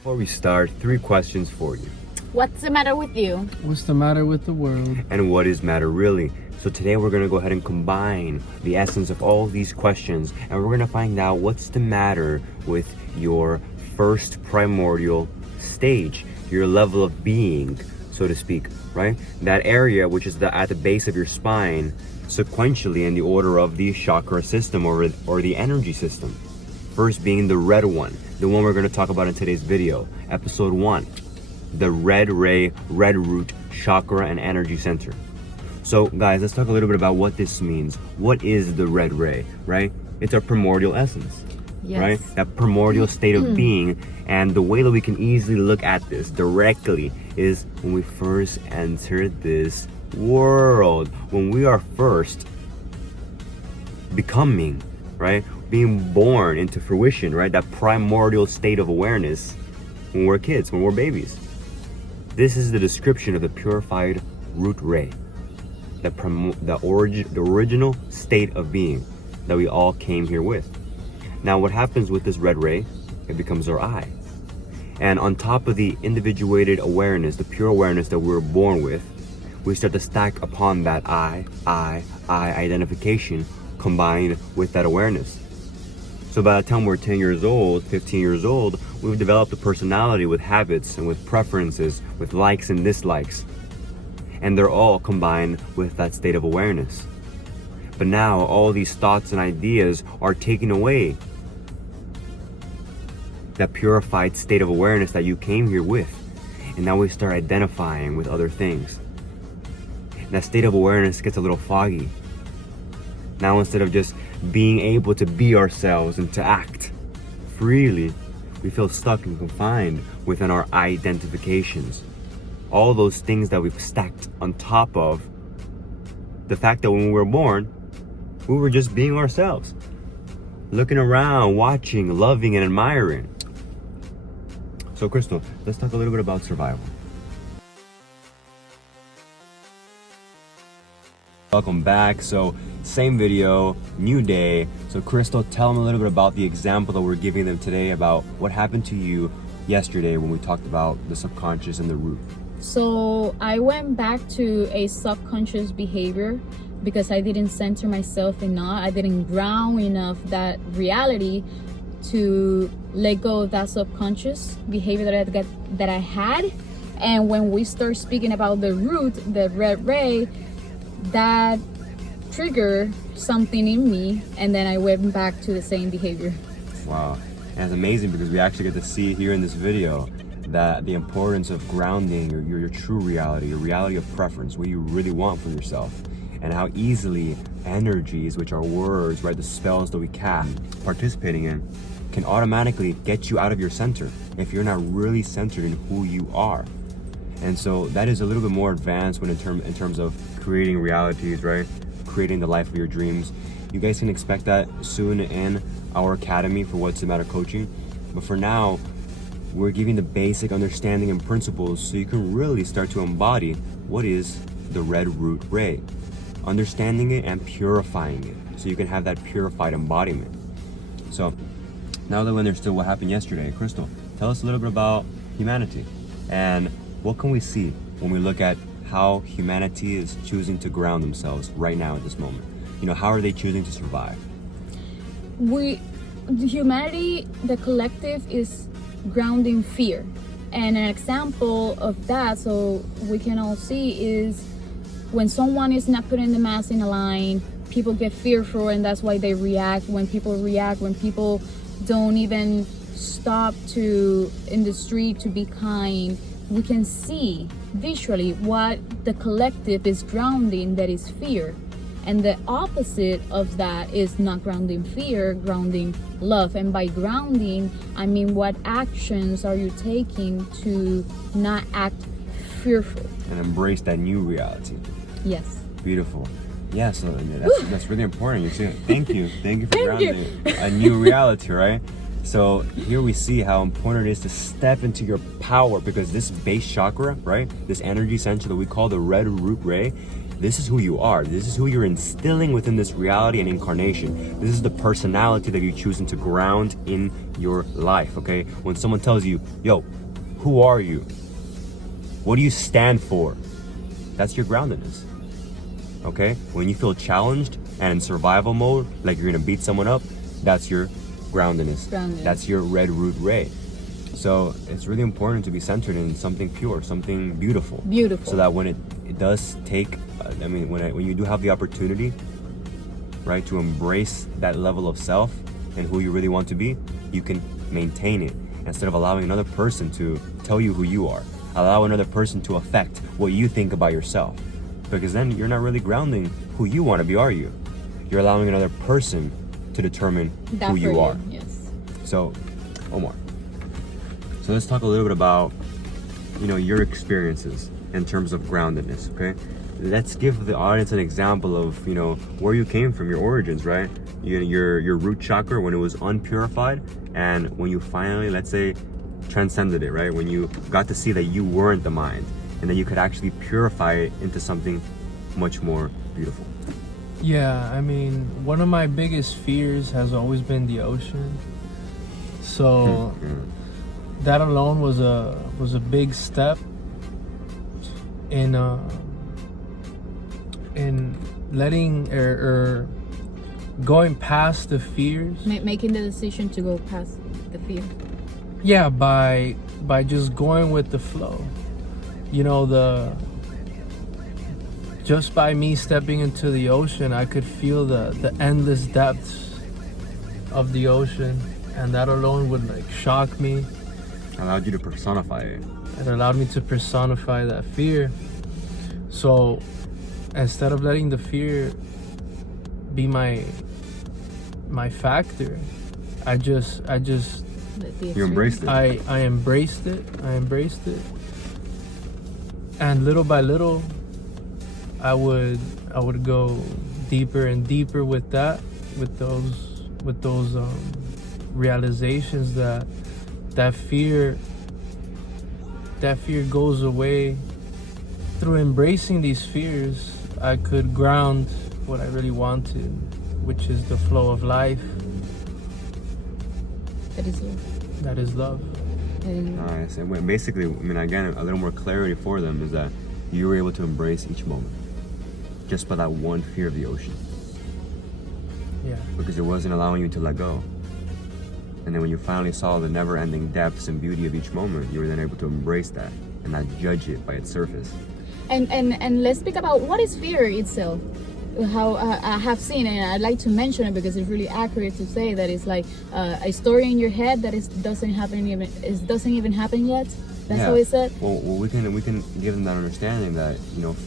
Before we start, 3 questions for you. What's the matter with you? What's the matter with the world? And what is matter really? So today we're going to go ahead and combine the essence of all these questions, and we're going to find out what's the matter with your first primordial stage, your level of being, so to speak, right? That area which is at the base of your spine, sequentially in the order of the chakra system or the energy system. First being the red one, the one we're going to talk about in today's video, episode 1, the red ray, red root chakra and energy center. So guys, let's talk a little bit about what this means. What is the red ray, right? It's our primordial essence, Yes. right? That primordial state of being. And the way that we can easily look at this directly is when we first entered this world, when we are first becoming, right? Being born into fruition, right? That primordial state of awareness when we're kids, when we're babies. This is the description of the purified root ray, the original state of being that we all came here with. Now, what happens with this red ray? It becomes our I. And on top of the individuated awareness, the pure awareness that we were born with, we start to stack upon that I identification combined with that awareness. So by the time we're 10 years old, 15 years old, we've developed a personality with habits and with preferences, with likes and dislikes. And they're all combined with that state of awareness. But now all these thoughts and ideas are taking away that purified state of awareness that you came here with. And now we start identifying with other things. That state of awareness gets a little foggy. Now instead of just being able to be ourselves and to act freely, we feel stuck and confined within our identifications. All those things that we've stacked on top of the fact that when we were born, we were just being ourselves. Looking around, watching, loving, and admiring. So Crystal, let's talk a little bit about survival. Welcome back. So same video, new day. So Crystal, tell them a little bit about the example that we're giving them today about what happened to you yesterday when we talked about the subconscious and the root. So I went back to a subconscious behavior because I didn't center myself enough. I didn't ground enough that reality to let go of that subconscious behavior that I had. And when we start speaking about the root, the red ray, that triggered something in me, and then I went back to the same behavior. Wow. And it's amazing because we actually get to see here in this video that the importance of grounding your true reality, your reality of preference, what you really want for yourself, and how easily energies, which are words, right, the spells that we cast, participating in, can automatically get you out of your center if you're not really centered in who you are. And so that is a little bit more advanced when in terms of creating realities, right? Creating the life of your dreams. You guys can expect that soon in our academy for What's the Matter coaching. But for now, we're giving the basic understanding and principles so you can really start to embody what is the red root ray. Understanding it and purifying it so you can have that purified embodiment. So now that we understood what happened yesterday, Crystal, tell us a little bit about humanity and what can we see when we look at how humanity is choosing to ground themselves right now at this moment? You know, how are they choosing to survive? Humanity, the collective, is grounding fear. And an example of that, so we can all see, is when someone is not putting the mass in a line, people get fearful, and that's why they react. When people react, when people don't even stop in the street to be kind, we can see visually what the collective is grounding, that is fear. And the opposite of that is not grounding fear, grounding love. And by grounding, I mean, what actions are you taking to not act fearful? And embrace that new reality. Yes. Beautiful. Yeah, so that's really important. You see, thank you for grounding a new reality, right? So here we see how important it is to step into your power, because this base chakra, right, this energy center that we call the red root ray, This is who you are. This is who you're instilling within this reality and incarnation. This is the personality that you're choosing to ground in your life, okay? When someone tells you, yo, who are you? What do you stand for? That's your groundedness, okay? When you feel challenged and in survival mode, like you're gonna beat someone up, that's your groundedness. That's your red root ray. So it's really important to be centered in something pure, something beautiful. So that when it does take, when you do have the opportunity, right, to embrace that level of self and who you really want to be, you can maintain it instead of allowing another person to tell you who you are. Allow another person to affect what you think about yourself. Because then you're not really grounding who you want to be, are you? You're allowing another person to determine who you are. Yes. So, Omar. So let's talk a little bit about, your experiences in terms of groundedness, okay? Let's give the audience an example of, where you came from, your origins, right? Your root chakra when it was unpurified, and when you finally, let's say, transcended it, right? When you got to see that you weren't the mind, and that you could actually purify it into something much more beautiful. Yeah, one of my biggest fears has always been the ocean. So that alone was a big step in letting or going past the fears. Making the decision to go past the fear. Yeah, by just going with the flow. Just by me stepping into the ocean, I could feel the endless depths of the ocean, and that alone would shock me. Allowed you to personify it. It allowed me to personify that fear. So instead of letting the fear be my factor, I just you embraced it. I embraced it. And little by little, I would go deeper and deeper with those realizations that fear goes away. Through embracing these fears, I could ground what I really wanted, which is the flow of life. That is love. Nice. And basically, again, a little more clarity for them is that you were able to embrace each moment just by that one fear of the ocean. Yeah. Because it wasn't allowing you to let go. And then when you finally saw the never-ending depths and beauty of each moment, you were then able to embrace that and not judge it by its surface. And let's speak about what is fear itself. How I have seen, and I'd like to mention it because it's really accurate to say that it's like a story in your head that doesn't even happen yet. That's how it said. Well, we can give them that understanding that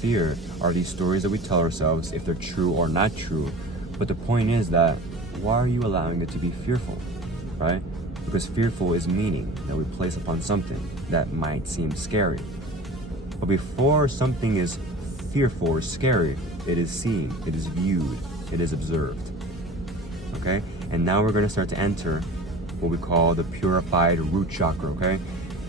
fear are these stories that we tell ourselves if they're true or not true. But the point is that why are you allowing it to be fearful, right? Because fearful is meaning that we place upon something that might seem scary. But before something is fearful or scary, it is seen, it is viewed, it is observed. Okay? And now we're going to start to enter what we call the purified root chakra, okay?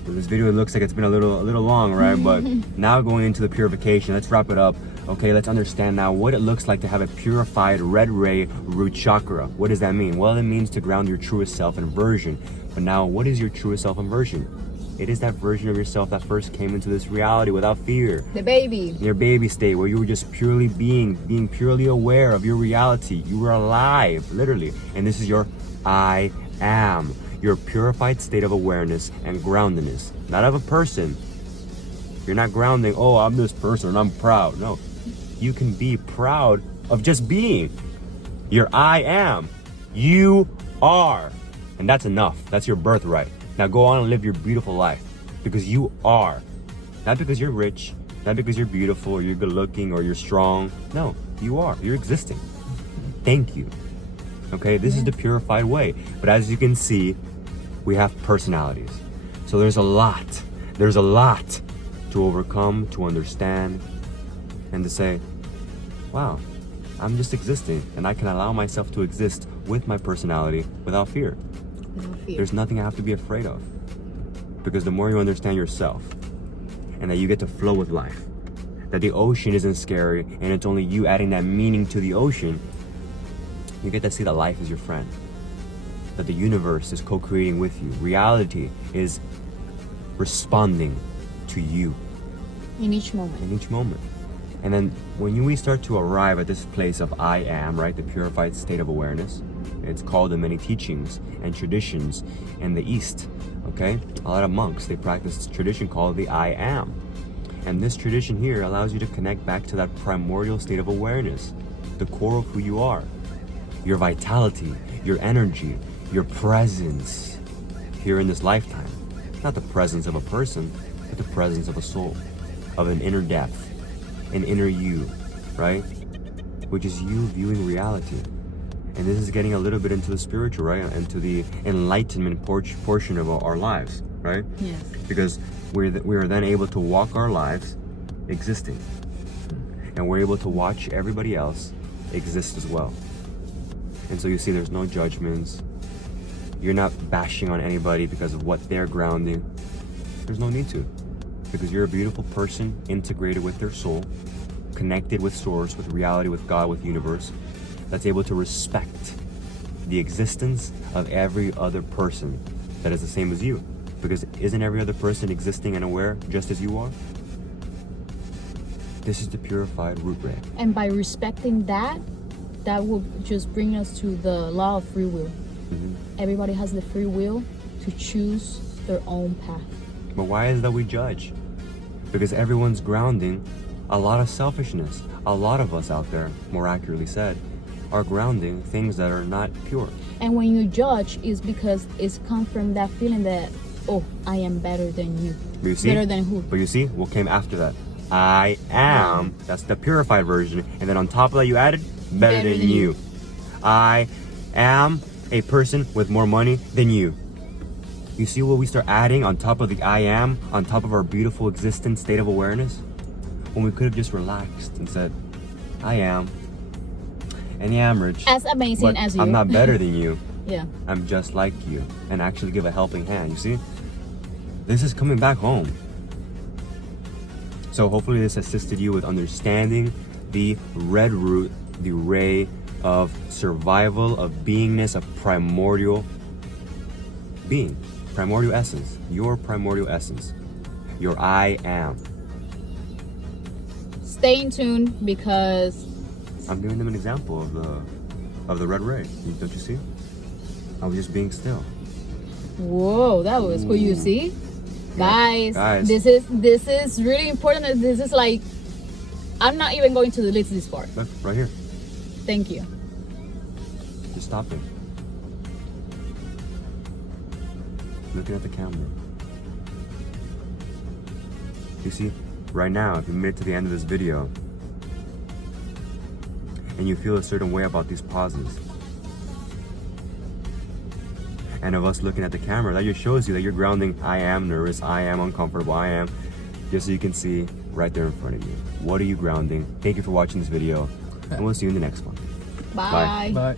This video looks like it's been a little long, right? But now going into the purification, let's wrap it up. Okay, let's understand now what it looks like to have a purified red ray root chakra. What does that mean? Well, it means to ground your truest self and version. But now, what is your truest self and version? It is that version of yourself that first came into this reality without fear. The baby. Your baby state, where you were just purely being purely aware of your reality. You were alive, literally. And this is your I am. Your purified state of awareness and groundedness. Not of a person. You're not grounding, oh, I'm this person and I'm proud. No. You can be proud of just being. Your I am. You are. And that's enough. That's your birthright. Now go on and live your beautiful life because you are. Not because you're rich, not because you're beautiful or you're good looking or you're strong. No, you are. You're existing. Thank you. Okay, this is the purified way. But as you can see, we have personalities. So there's a lot to overcome, to understand, and to say, wow, I'm just existing and I can allow myself to exist with my personality without fear. There's nothing I have to be afraid of. Because the more you understand yourself and that you get to flow with life, that the ocean isn't scary and it's only you adding that meaning to the ocean, you get to see that life is your friend, that the universe is co-creating with you. Reality is responding to you In each moment. in each moment. And then when we start to arrive at this place of I am, right, the purified state of awareness, it's called in many teachings and traditions in the East, okay? A lot of monks, they practice this tradition called the I am. And this tradition here allows you to connect back to that primordial state of awareness, the core of who you are, your vitality, your energy, your presence here in this lifetime. Not the presence of a person, but the presence of a soul, of an inner depth, an inner you, right? Which is you viewing reality. And this is getting a little bit into the spiritual, right? Into the enlightenment portion of our lives, right? Yes. Because we are then able to walk our lives existing. And we're able to watch everybody else exist as well. And so you see there's no judgments. You're not bashing on anybody because of what they're grounding. There's no need to. Because you're a beautiful person integrated with their soul, connected with source, with reality, with God, with universe, that's able to respect the existence of every other person that is the same as you. Because isn't every other person existing and aware just as you are? This is the purified root ray. And by respecting that, that will just bring us to the law of free will. Mm-hmm. Everybody has the free will to choose their own path. But why is that we judge? Because everyone's grounding a lot of selfishness. A lot of us out there, more accurately said, are grounding things that are not pure. And when you judge, it's because it's come from that feeling that, oh, I am better than you. But you see? Better than who? But you see what came after that? I am. That's the purified version. And then on top of that, you added better than you. I am a person with more money than you. You see what we start adding on top of the I am, on top of our beautiful existence state of awareness? When we could have just relaxed and said, I am. And yeah, I'm rich. As amazing but as you. I'm not better than you. Yeah. I'm just like you. And actually give a helping hand. You see? This is coming back home. So hopefully this assisted you with understanding the red root, the ray of survival, of beingness, of primordial being, primordial essence, your primordial essence, your I am. Stay in tune because I'm giving them an example of the red ray. Don't you see? I was just being still. whoa, that was cool. You see? Guys, this is really important. This is like, I'm not even going to delete this part. Look, right here. Thank you. Just stop it. Looking at the camera. You see, right now, if you made it to the end of this video and you feel a certain way about these pauses, and of us looking at the camera, that just shows you that you're grounding. I am nervous, I am uncomfortable, I am, just so you can see right there in front of you. What are you grounding? Thank you for watching this video, and we'll see you in the next one. Bye. Bye.